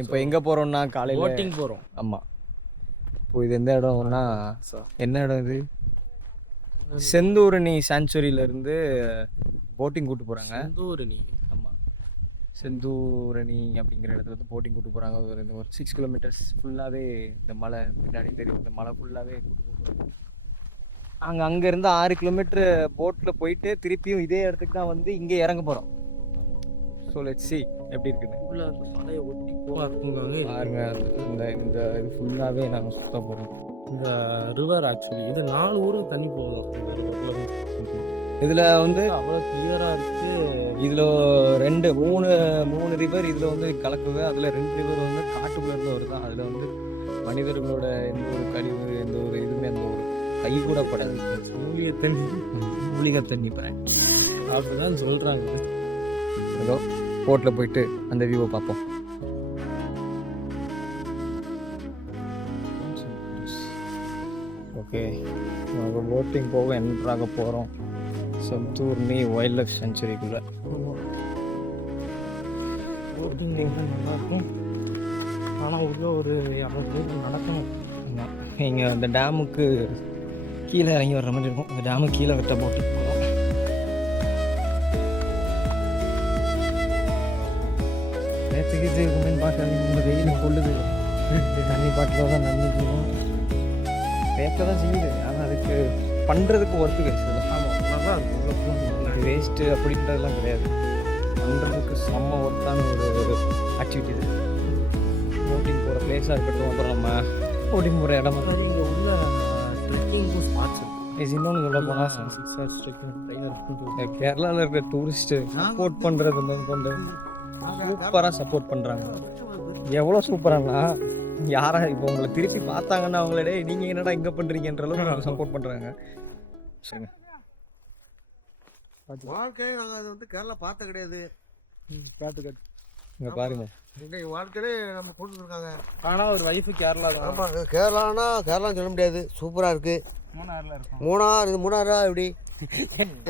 இப்போ எங்கே போகிறோம்னா காலையில் போட்டிங் போகிறோம். ஆமாம். இப்போ இது எந்த இடம்னா என்ன இடம் இது? செந்தூரணி சாங்சுரியிலேருந்து போட்டிங் கூப்பிட்டு போகிறாங்க. செந்தூரணி. ஆமாம், செந்தூரணி அப்படிங்கிற இடத்துல வந்து போட்டிங் கூப்பிட்டு போகிறாங்க. ஒரு 6 கிலோமீட்டர்ஸ் ஃபுல்லாகவே இந்த மலை பின்னாடி தெரியும். இந்த மலை ஃபுல்லாகவே கூப்பிட்டு போகிறாங்க. அங்கேருந்து 6 கிலோமீட்டர் போட்டில் போயிட்டு திருப்பியும் இதே இடத்துக்கு தான் வந்து இங்கே இறங்க போகிறோம். ஸோ லெட்ஸ் சி எப்படி இருக்குன்னு. மலையை ஒட்டி போகிறாங்க பாருங்க. இந்த இந்த இது ஃபுல்லாகவே நாங்கள் சுற்ற போகிறோம். இந்த ரிவர் ஆக்சுவலி இது 4 ஊருக்கு தண்ணி போகும். இந்த ரிவரில் இதில் வந்து அவ்வளோ கிளியராக இருக்குது. இதில் 3 ரிவர் இதில் வந்து கலக்குது. அதில் 2 ரிவர் வந்து காட்டுக்குள்ளேருந்து வருது. அதில் வந்து மனிதர்களோட எந்த ஒரு கழிவு எந்த ஒரு இதுவுமே அந்த ஒரு கை கூட படாது. மூலிகை தண்ணி போகிறேன் அப்படிதான் சொல்கிறாங்க. ஏதோ போட்டில் போயிட்டு அந்த வியூவை பார்ப்போம். ஓகே, நாங்கள் போட்டிங் போக என்ட்ராக போகிறோம் செந்தூர்ணி வைல்ட் லைஃப் சென்ச்சுரிக்குள்ளே. போட்டிங் நல்லாயிருக்கும், ஆனால் உள்ள ஒரு 200 மீட்டர் நடக்கணும். ஆமாம், இங்கே அந்த டேமுக்கு கீழே இறங்கி வர்ற மாதிரி இருக்கும். இந்த டேமுக்கு கீழே விட்ட போட்டிங் போகிறோம். நேற்றுக்கு இது பார்க்க இந்த வெயில் கொள்ளுது. தண்ணி பாட்டில் தான் நன்றிக்கும் வேக்க தான் செய்யுது. ஆனால் அதுக்கு பண்ணுறதுக்கு ஒர்த்து கிடைச்சது. ஆமாம், நல்லா இருக்கும். வேஸ்ட்டு அப்படின்றதெல்லாம் கிடையாது. பண்ணுறதுக்கு செம்ம ஒர்த்தான ஒரு ஆக்டிவிட்டி இது. போட்டிங் போகிற பிளேஸாக இருக்கட்டும், அப்புறம் நம்ம போட்டிங் போகிற இடமா தான் இங்கே உள்ள ட்ரெக்கிங்கும் ஸ்பாட்ஸ் இருக்குது. இன்னொன்று சொல்ல போனால் 6 hours ட்ரெக்கிங் கேரளாவில் இருக்கிற டூரிஸ்ட்டு சப்போர்ட் பண்ணுறது கொண்டு சூப்பராக சப்போர்ட் பண்ணுறாங்க. எவ்வளோ சூப்பரானா யாரா இப்போ உங்களை திருப்பி பார்த்தாங்கன்னா அவங்களே நீங்கள் என்னடா இங்கே பண்ணுறீங்கன்ற அளவுக்கு சப்போர்ட் பண்ணுறாங்க. சரிங்க, வாழ்க்கையை நாங்கள் அது வந்து கேரளா பார்த்த கிடையாது. காட்டு இங்கே பாருங்க. இன்றைக்கு வாழ்க்கையிலே நம்ம கொடுத்துருக்காங்க. ஆனால் ஒரு வைஃபு கேரளா தான். ஆமாம், கேரளான்னு சொல்ல முடியாது. சூப்பராக இருக்குது. மூணாறில் இருக்கும். மூணாறா எப்படி?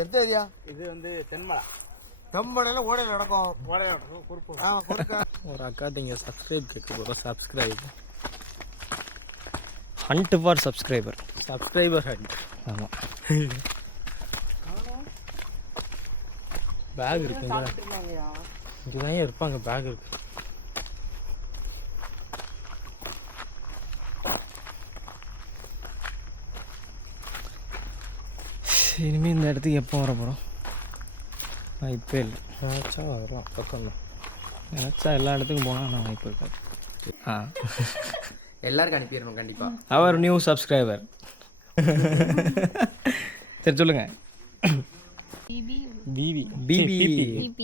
எந்த ஏரியா இது? வந்து தென்மலை. தெம்படையில் ஓடையில் நடக்கும். குறிப்பு. ஆமாம், கொடுக்க. ஒரு அக்காட்ட இங்கே சப்ஸ்கிரைப் கேட்க போகிறோம். Subscriber hunt. ஆமாம், பேக் இருக்குங்க. இங்கே தான் இருப்பாங்க. பேக் இருக்கு. இனிமேல் இந்த இடத்துக்கு எப்போ வர போகிறோம்? இப்போ இல்லை, நினச்சா வரலாம். பக்கம் தான். நினச்சா எல்லா இடத்துக்கும் போனால் நான் வாய்ப்பு இருக்காது. எல்லாருக்கும் அனுப்பிடணும் கண்டிப்பாக. அவர் நியூ சப்ஸ்கிரைபர். சரி சொல்லுங்கள்.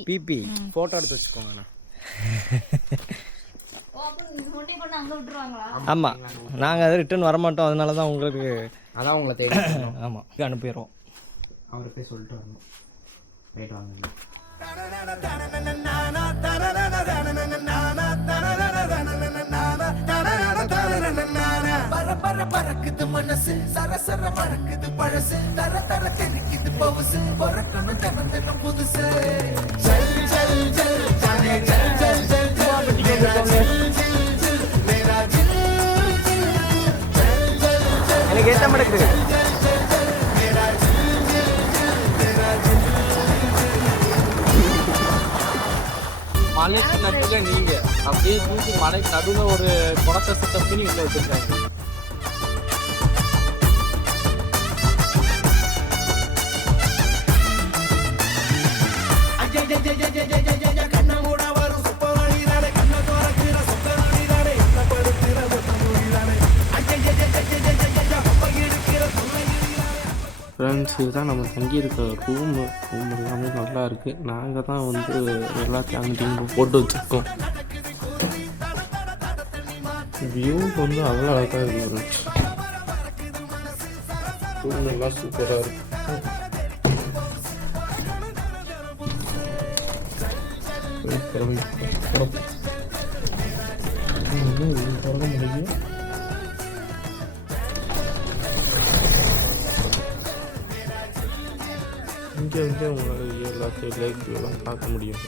பிபி ஃபோட்டோ எடுத்து வச்சுக்கோங்கண்ணா. ஆமாம், நாங்கள் அதை ரிட்டர்ன் வரமாட்டோம். அதனால தான் உங்களுக்கு அதான் உங்களை தேடி. ஆமாம் அனுப்பிடுறோம். அவரை போய் சொல்லிட்டு வரணும். ரைட் வாங்க. பறக்குது மனசு, சரசர மறக்குது பழசு, தர தர தெரிக்குது பவுசு, பறக்கணும் தினம் புதுசு. ஜல் ஜல் ஜல் ஜானே ஜல் ஜல் ஜல் ஜல் மேரா ஜில் ஜில் ஜில் மேரா ஜில் ஜில் ஜல் ஜல் ஜல். எனக்கு ஏற்ற மாட்டேங்குது. மலைக்கு நடுவில் நீங்கள் அப்படியே தூக்கி மலைக்கு நடுவில் ஒரு குடத்தை சுத்தப்பி நீங்கள் வச்சுருக்காங்க. ஃப்ரெண்ட்ஸ், இதுதான் நம்ம தங்கியிருக்க ரூமு எல்லாமே நல்லா இருக்குது. நாங்கள் தான் வந்து எல்லாத்தையும் அங்கிட்டையும் போட்டு வச்சுருக்கோம். வியூ வந்து அவ்வளோ அழகாக இருக்குது. ரூம் எல்லாம் சூப்பராக இருக்குது. திறக்க முடியும். இங்கே வந்து உங்களால் எல்லாத்தையும் லேக் வியூலாம் பார்க்க முடியும்.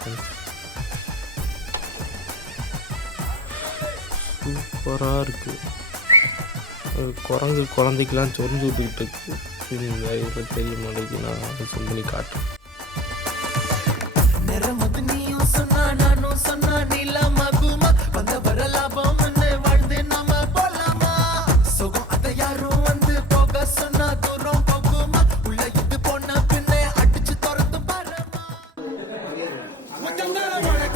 சூப்பராக இருக்குது. குரங்கு குழந்தைக்கெலாம் சொரிஞ்சு விட்டுக்கிட்டு இருக்கு. இது இதில் தெரிய மாட்டேங்குது. நான் ஜூம் பண்ணி காட்டுறேன். நிறமது நீயும் சொன்னா நானும் சொன்னா நீலமாகுமா வந்த வர லாபம்னு வாழ்ந்து நாம போலாமா சுகம் அதை யாரும் வந்து போக சொன்னா தூரம் போகுமா உள்ள இது போன பின்னே அடிச்சு திறந்து பாருமா.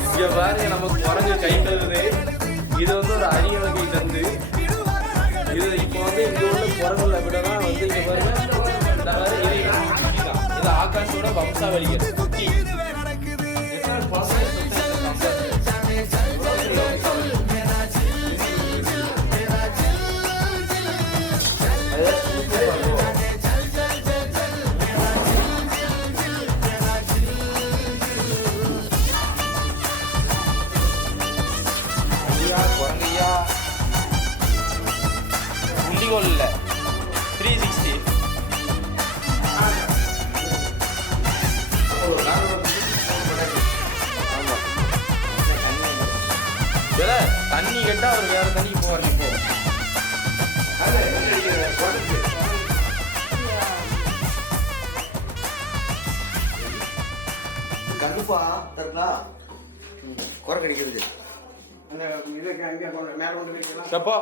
இங்கே பாருங்க, நமக்கு குரங்கு கை தருது. இது வந்து ஒரு அரிய வகை தந்து. இது இப்போ வந்து இங்கே உள்ள குரங்குல விட தான் வந்து இங்கே பாருங்க, இந்த மாதிரி இது ஆகாஷோட வம்சாவளிகள் குட்டி. குரங்கையா உண்டிகோல் இல்லை 360. தண்ணி கேட்டா அவர் வேற தண்ணிக்கு போவார். இப்போ கருப்பா தருங்களா குறை கிடைக்கிறது. சப்பா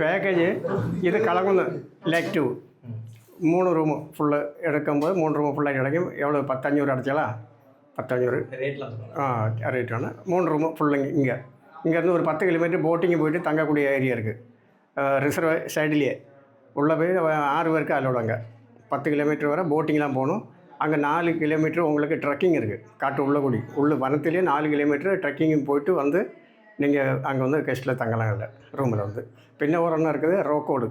പാക്കേജ് ഇത് കളകുന്ന് ലേക്ക് 2 3 റൂം ഫുള്ള് എടുക്കുമ്പോൾ 3 റൂം ഫുള്ളായിട്ട് അടയ്ക്കും. എவ்வளோ 1500 അടച്ചാലാ 1500 ரேட்டான 3 ரூமு ஃபுல்லு. இங்கேருந்து ஒரு 10 கிலோமீட்டர் போட்டிங்கு போயிட்டு தங்கக்கூடிய ஏரியா இருக்குது. ரிசர்வ் சைட்லேயே உள்ளே போய் 6 பேருக்கு அலோடு. அங்கே 10 கிலோமீட்டர் வரை போட்டிங்லாம் போகணும். அங்கே 4 கிலோமீட்டர் உங்களுக்கு ட்ரெக்கிங் இருக்குது. காட்டு உள்ளக்குடி உள்ள வனத்துலேயே 4 கிலோமீட்டர் ட்ரெக்கிங் போயிட்டு வந்து நீங்கள் அங்கே வந்து கெஸ்ட்டில் தங்கலாம். இல்லை ரூமில் வந்து பின்ன ஒரு ஒன்று இருக்குது ரோக்கோடு,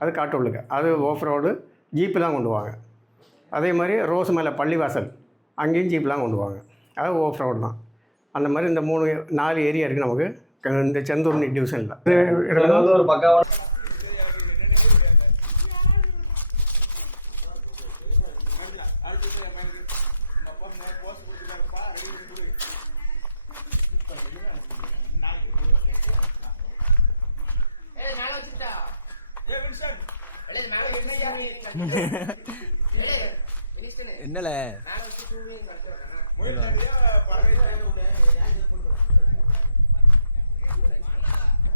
அது காட்டு உள்ளுக்கு. அது ஆஃப் ரோடு ஜீப்பு தான் கொண்டு வாங்க. அதே மாதிரி ரோஸ் மேலே பள்ளிவாசல் அங்கேயும் ஜீப்லாம் கொண்டு வாங்க. அது ஆஃப் ரோடு தான். அந்த மாதிரி இந்த 4 ஏரியா இருக்குது நமக்கு இந்த செந்தூர்னி டிவிஷனில். ஒரு பக்காவான என்னல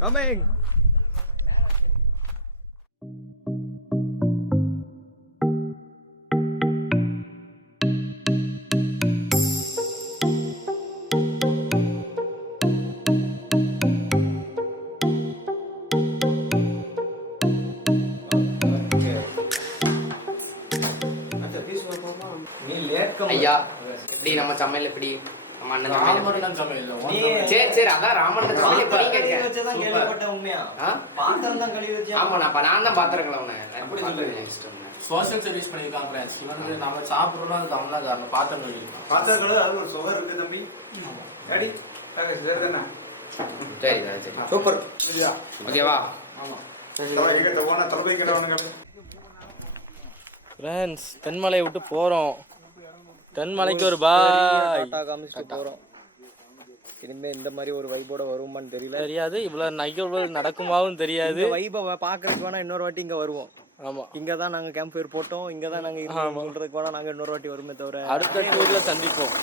கமிங். ஐயா இப்படி நம்ம சமையல் எப்படி நம்ம அண்ணன் சமையல் சரி அதான் ராமண்ணன் சமையல் எப்படி கேட்க ஆமா நான் தான் பாத்திரங்கள சோஷியல் சர்வீஸ் பண்ணியிருக்காங்க ஃப்ரெண்ட்ஸ். இவனுக்கு நம்ம சாப்பிட்றோம் அதுக்கு அவன் தான் காரணம். பாத்திரம் கழுவிருக்கான். பாத்திரங்கள் அது ஒரு சுவர் இருக்கு தம்பி. ரெடி சரி சூப்பர். ஓகேவா? ஃப்ரெண்ட்ஸ், தென்மலையை விட்டு போகிறோம். தென்மலைக்கு ஒரு பாய் காமிச்சிட்டு போகிறோம். இனிமேல் இந்த மாதிரி ஒரு வைபோட வருமான்னு தெரியாது. இவ்வளோ நிகழ்வு நடக்குமாவும் தெரியாது. வைபை பார்க்கறதுக்கு வேணா இன்னொரு வாட்டி இங்கே வருவோம். ஆமாம், இங்கே தான் நாங்கள் கேம்ப் ஃபயர் போட்டோம். இங்கே தான் நாங்கள் சொல்கிறதுக்கு வேணா நாங்கள் இன்னொரு வாட்டி வருமே தவிர அடுத்த டூரில் சந்திப்போம்.